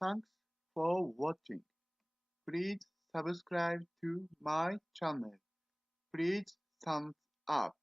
Thanks for watching. Please subscribe to my channel. Please thumbs up.